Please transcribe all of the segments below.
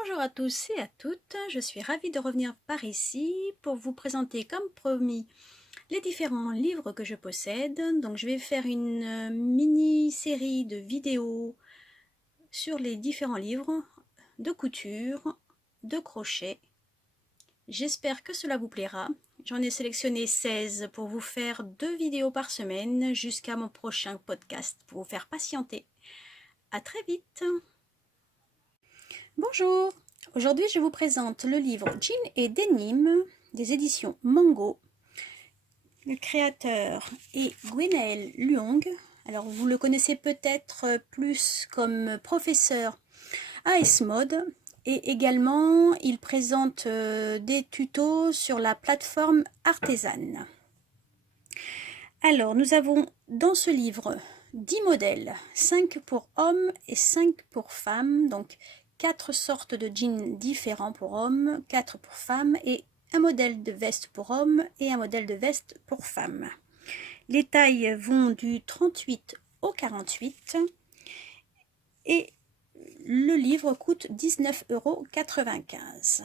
Bonjour à tous et à toutes, je suis ravie de revenir par ici pour vous présenter comme promis les différents livres que je possède. Donc je vais faire une mini-série de vidéos sur les différents livres de couture, de crochet. J'espère que cela vous plaira. J'en ai sélectionné 16 pour vous faire 2 vidéos par semaine jusqu'à mon prochain podcast pour vous faire patienter. À très vite! Bonjour! Aujourd'hui, je vous présente le livre Jean et Denim des éditions Mango. Le créateur est Gwenaël Luong. Alors, vous le connaissez peut-être plus comme professeur à S-Mode. Et également, il présente des tutos sur la plateforme Artesane. Alors, nous avons dans ce livre 10 modèles, 5 pour hommes et 5 pour femmes. Donc, 4 sortes de jeans différents pour hommes, 4 pour femmes et un modèle de veste pour hommes et un modèle de veste pour femmes. Les tailles vont du 38 au 48 et le livre coûte 19,95 €.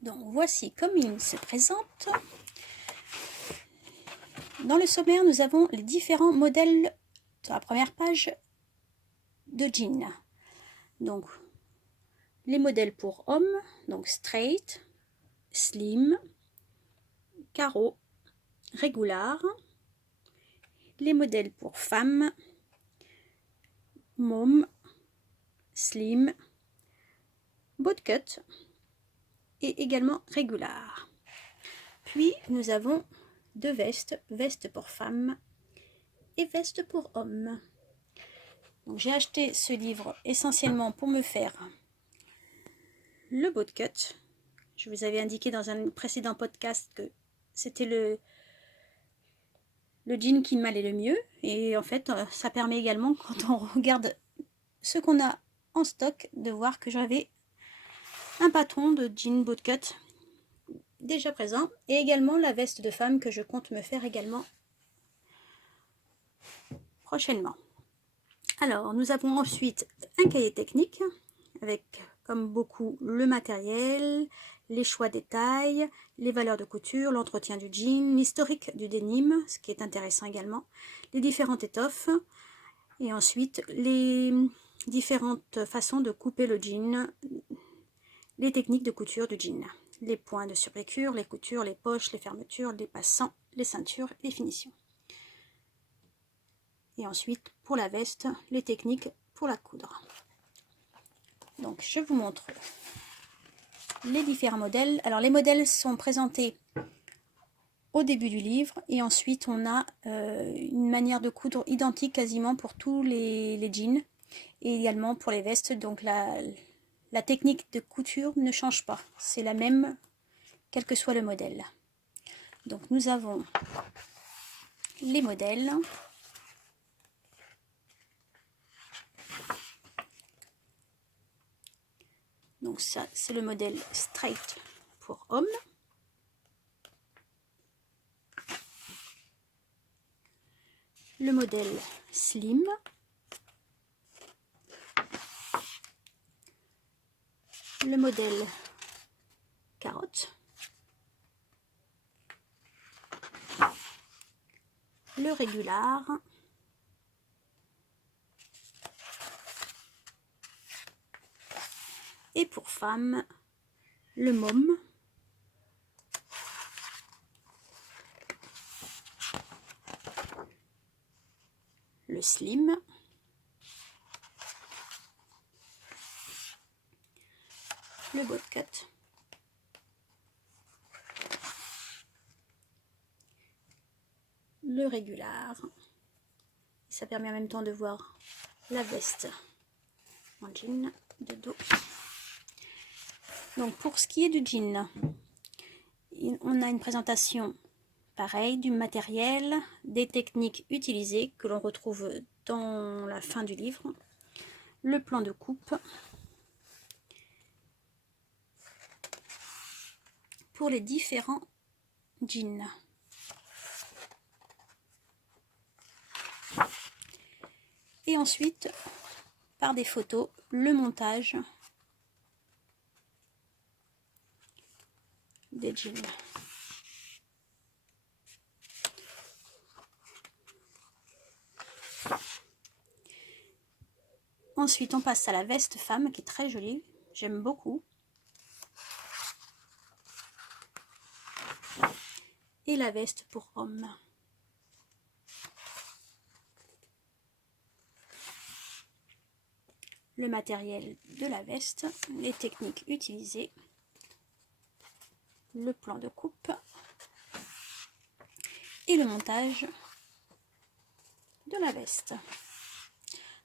Donc voici comme il se présente. Dans le sommaire, nous avons les différents modèles sur la première page de jeans. Donc, les modèles pour hommes, donc straight, slim, carreau, régular. Les modèles pour femmes, mom, slim, bootcut et également régular. Puis, nous avons 2 vestes, veste pour femmes et veste pour hommes. J'ai acheté ce livre essentiellement pour me faire le bootcut. Je vous avais indiqué dans un précédent podcast que c'était le jean qui m'allait le mieux. Et en fait, ça permet également, quand on regarde ce qu'on a en stock, de voir que j'avais un patron de jean bootcut déjà présent. Et également la veste de femme que je compte me faire également prochainement. Alors, nous avons ensuite un cahier technique avec, comme beaucoup, le matériel, les choix des tailles, les valeurs de couture, l'entretien du jean, l'historique du denim, ce qui est intéressant également, les différentes étoffes, et ensuite les différentes façons de couper le jean, les techniques de couture du jean, les points de surpiqûre, les coutures, les poches, les fermetures, les passants, les ceintures, les finitions. Et ensuite, pour la veste, les techniques pour la coudre. Donc, je vous montre les différents modèles. Alors, les modèles sont présentés au début du livre. Et ensuite, on a une manière de coudre identique quasiment pour tous les jeans. Et également pour les vestes. Donc, la technique de couture ne change pas. C'est la même, quel que soit le modèle. Donc, nous avons les modèles. Donc ça, c'est le modèle straight pour hommes. Le modèle slim. Le modèle carotte. Le régular. Et pour femmes, le mom, le slim, le bootcut, le régular. Ça permet en même temps de voir la veste en jean de dos. Donc pour ce qui est du jean, on a une présentation pareille du matériel, des techniques utilisées que l'on retrouve dans la fin du livre, le plan de coupe pour les différents jeans. Et ensuite, par des photos, le montage de jean. Ensuite, on passe à la veste femme qui est très jolie. J'aime beaucoup. Et la veste pour homme. Le matériel de la veste, les techniques utilisées, le plan de coupe et le montage de la veste.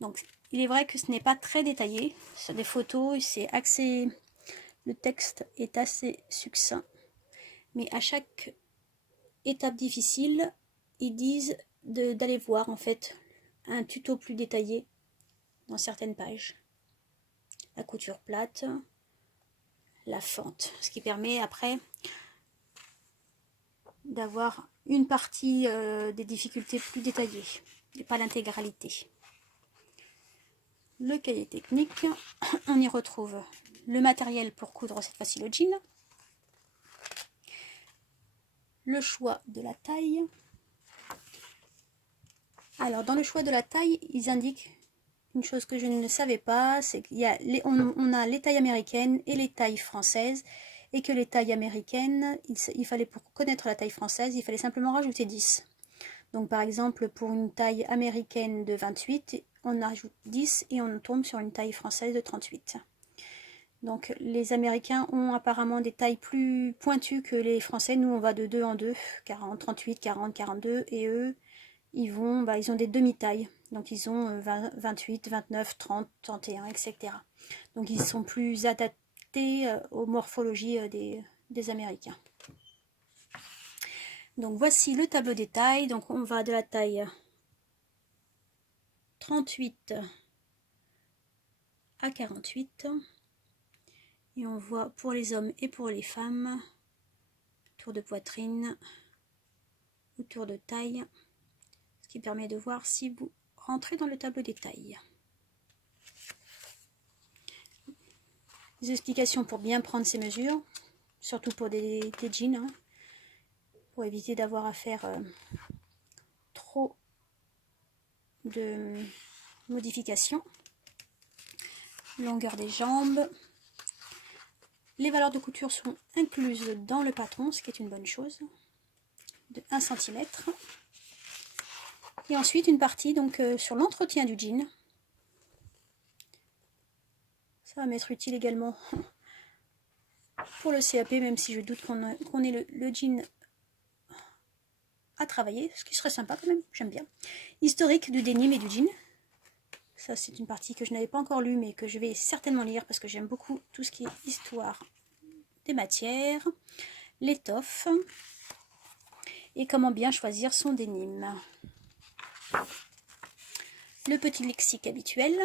Donc, il est vrai que ce n'est pas très détaillé. Sur des photos, le texte est assez succinct. Mais à chaque étape difficile, ils disent d'aller voir en fait un tuto plus détaillé dans certaines pages. La couture plate, la fente, ce qui permet après d'avoir une partie des difficultés plus détaillées et pas l'intégralité. Le cahier technique, on y retrouve le matériel pour coudre cette fois-ci le jean, le choix de la taille. Alors dans le choix de la taille, ils indiquent une chose que je ne savais pas, c'est qu'il y a on a les tailles américaines et les tailles françaises, et que les tailles américaines, il fallait, pour connaître la taille française, il fallait simplement rajouter 10. Donc par exemple, pour une taille américaine de 28, on ajoute 10 et on tombe sur une taille française de 38. Donc les Américains ont apparemment des tailles plus pointues que les Français. Nous, on va de 2 en 2, 40, 38, 40, 42, et eux, ils ont des demi-tailles. Donc ils ont 28, 29, 30, 31, etc. Donc ils sont plus adaptés aux morphologies des Américains. Donc voici le tableau des tailles. Donc on va de la taille 38 à 48. Et on voit pour les hommes et pour les femmes, tour de poitrine, ou tour de taille, ce qui permet de voir si vous rentrez dans le tableau des tailles. Des explications pour bien prendre ces mesures, surtout pour des jeans, hein, pour éviter d'avoir à faire trop de modifications. Longueur des jambes. Les valeurs de couture sont incluses dans le patron, ce qui est une bonne chose, de 1 cm. Et ensuite une partie donc sur l'entretien du jean. Ça va m'être utile également pour le CAP, même si je doute qu'on ait le jean à travailler, ce qui serait sympa quand même, j'aime bien. Historique du denim et du jean. Ça, c'est une partie que je n'avais pas encore lue, mais que je vais certainement lire parce que j'aime beaucoup tout ce qui est histoire des matières, l'étoffe et comment bien choisir son denim. Le petit lexique habituel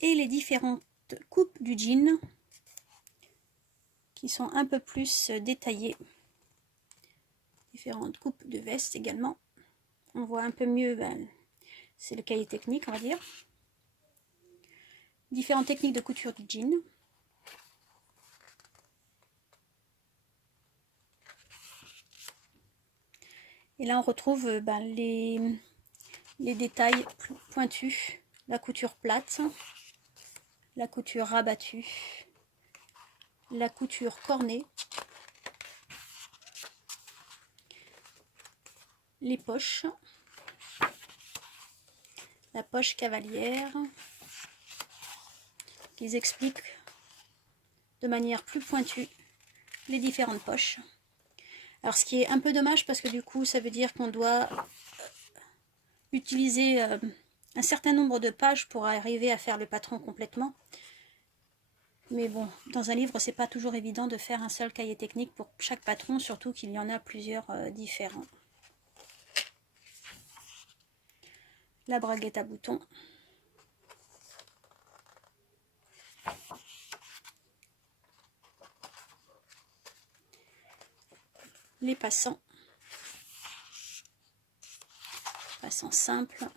et les différentes coupes du jean qui sont un peu plus détaillées. Différentes coupes de veste également. On voit un peu mieux, c'est le cahier technique, on va dire. Différentes techniques de couture du jean. Et là, on retrouve les détails plus pointus. La couture plate, la couture rabattue, la couture cornée, les poches, la poche cavalière, qu'ils expliquent de manière plus pointue les différentes poches. Alors ce qui est un peu dommage parce que du coup ça veut dire qu'on doit utiliser un certain nombre de pages pour arriver à faire le patron complètement. Mais bon, dans un livre c'est pas toujours évident de faire un seul cahier technique pour chaque patron, surtout qu'il y en a plusieurs différents. La braguette à boutons. Les passants. Passant simple.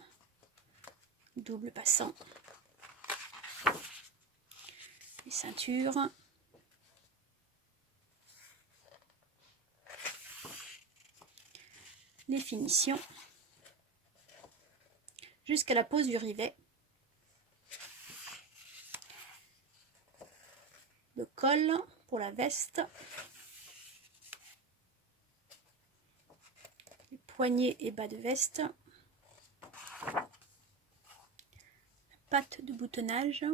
Double passant. les ceintures. Les finitions. Jusqu'à la pose du rivet. Le col pour la veste. Les poignets et bas de veste. La patte de boutonnage.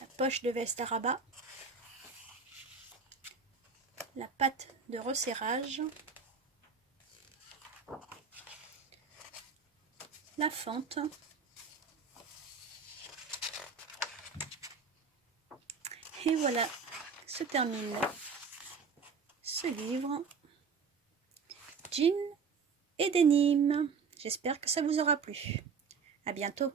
La poche de veste à rabat. La patte de resserrage. La fente. Et voilà, se termine ce livre Jean et Denim. J'espère que ça vous aura plu. À bientôt.